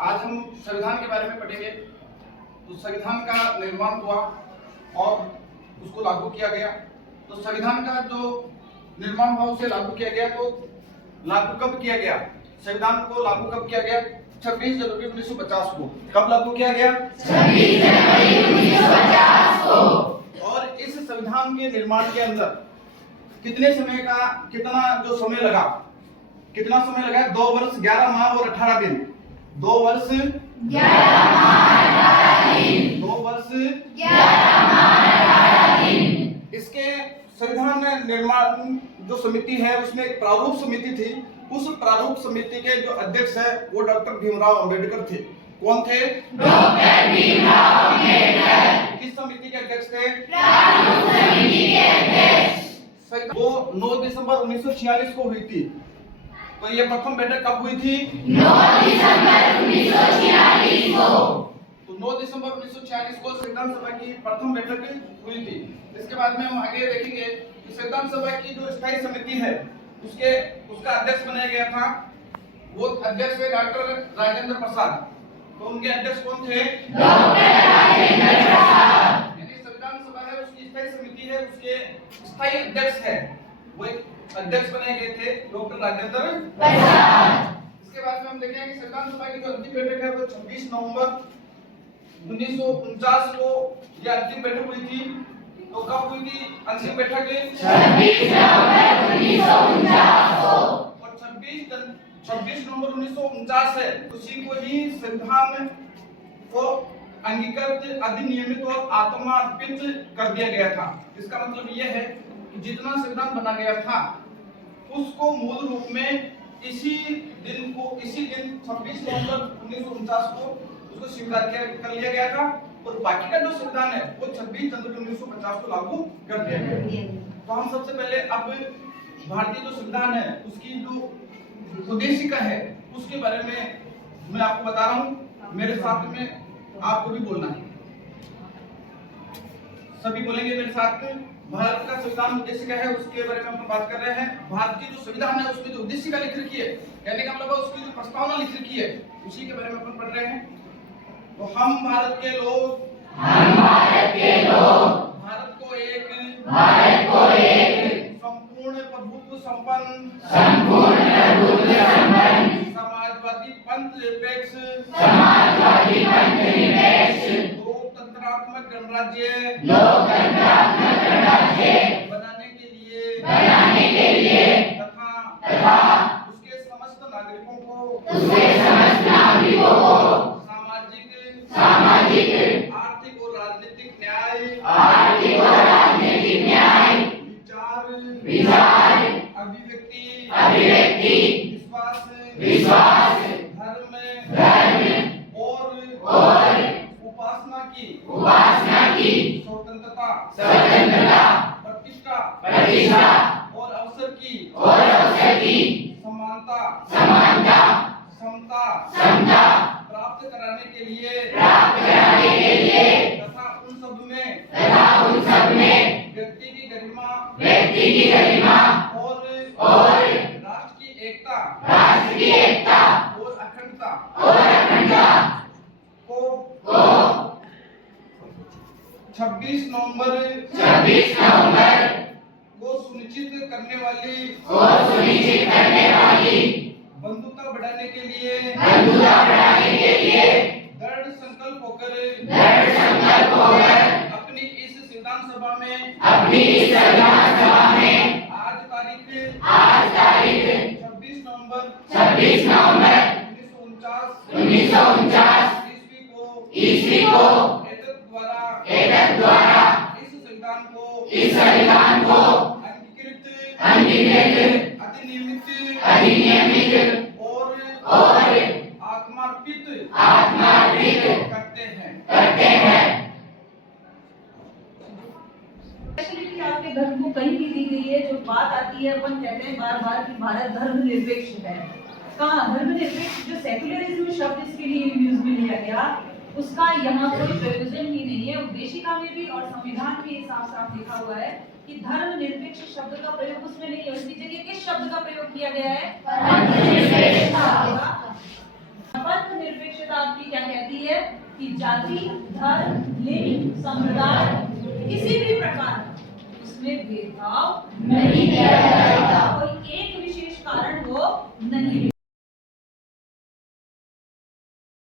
आज हम संविधान के बारे में पढ़ेंगे। तो संविधान का निर्माण हुआ और उसको लागू किया गया। तो संविधान का जो निर्माण हुआ उसे लागू किया गया। तो लागू कब किया गया? संविधान को लागू कब किया गया? 26 जनवरी 1950 को। कब लागू किया गया? 26 जनवरी 1950 को। और इस संविधान के निर्माण के अंदर कितना जो समय लगा? कितना समय लगा? 2 वर्ष 11 माह और 18 दिन। 2 वर्ष 11 माह 18 दिन। 2 वर्ष 11 माह 18 दिन। इसके संविधान निर्माण जो समिति है उसमें एक प्रारूप समिति थी। उस प्रारूप समिति के जो अध्यक्ष है वो डॉक्टर भीमराव अंबेडकर थे। कौन थे? डॉक्टर भीमराव अंबेडकर। किस समिति के अध्यक्ष थे? प्रारूप समिति के अध्यक्ष। वो 9 दिसंबर 1946 को हुई थी। तो ये प्रथम बैठक कब हुई थी? 9 दिसंबर 1946 को। तो 9 दिसंबर 1946 को संविधान सभा की प्रथम बैठक हुई थी। इसके बाद में हम आगे देखेंगे कि संविधान सभा की जो स्थायी समिति है उसका अध्यक्ष बनाया गया था। वो अध्यक्ष थे डॉक्टर राजेंद्र प्रसाद। तो उनके अध्यक्ष कौन थे? डॉक्टर राजेंद्र प्रसाद। यानी संविधान सभा है उसकी स्थायी समिति है, उसके स्थायी अध्यक्ष है वो एक अध्यक्ष बनाए गए थे डॉक्टर राजेंद्र प्रसाद। इसके बाद में हम देखेंगे कि संविधान सभा की जो अंतिम बैठक है वो 26 नवंबर 1949 को यह अंतिम बैठक हुई थी। तो कब हुई थी अंतिम बैठक? 26 नवंबर 1949 को। और 26 नवंबर 1949 है उसी को ही संविधान को अंगीकृत, अधिनियमित और आत्मार्पित कर दिया गया था। इसका मतलब यह है कि जितना संविधान बना गया था उसको मूल रूप में इसी दिन 26 नवंबर 1949 को उसको स्वीकार कर लिया गया था। और बाकी का जो संविधान है वो 26 जनवरी 1950 को लागू कर दिया गया। तो हम सबसे पहले अब भारतीय जो संविधान है उसकी जो उद्देशिका है उसके बारे में मैं आपको बता रहा हूँ। मेरे साथ में आपको भी बोलना है, सभी बोलेंगे मेरे साथ। भारत का संविधान उद्देशिका है उसके बारे में हम बात कर रहे हैं। भारत की जो संविधान है उसमें जो उद्देशिका लिख रखी है, कहने का मतलब उसकी जो प्रस्तावना लिख रखी है उसी के बारे में अपन पढ़ रहे हैं। तो हम भारत के लोग भारत को एक संपूर्ण प्रभुत्व संपन्न समाजवादी पंथ निरपेक्ष लोकतंत्रात्मक गणराज्य बनाने के लिए तथा उसके समस्त नागरिकों को सामाजिक आर्थिक और राजनीतिक न्याय विचार अभिव्यक्ति विश्वास धर्म और उपासना की स्वतंत्रता प्रतिष्ठा और अवसर की समानता समता प्राप्त कराने के लिए तथा उन सब में व्यक्ति की गरिमा और राष्ट्र की एकता और अखंडता को 26 नवंबर को सुनिश्चित करने वाली बंधुता बढ़ाने के लिए दृढ़ संकल्प होकर अपनी इस संविधान सभा में आज तारीख 26 नवंबर 1949 ईस्वी को एतत् द्वारा इस संविधान को अंगीकृत अधिनियमित और आत्मार्पित करते हैं। आपके धर्म को कहीं भी दी गई है। जो बात आती है अपन कहते हैं बार बार कि भारत धर्मनिरपेक्ष है। कहाँ धर्मनिरपेक्ष जो सेक्युलरिज्म शब्द इसके लिए यूज में लिया गया उसका यहाँ कोई प्रयोजन ही नहीं है। उद्देशिका में भी और संविधान में साफ साफ लिखा हुआ है कि धर्मनिरपेक्ष शब्द का प्रयोग उसमें नहीं है। उसकी जगह किस शब्द का प्रयोग किया गया है? पंथ निरपेक्षता कि जाति, धर्म, लिंग, संप्रदाय किसी भी प्रकार उसमें भेदभाव नहीं किया जाएगा। कोई एक विशेष कारण वो नहीं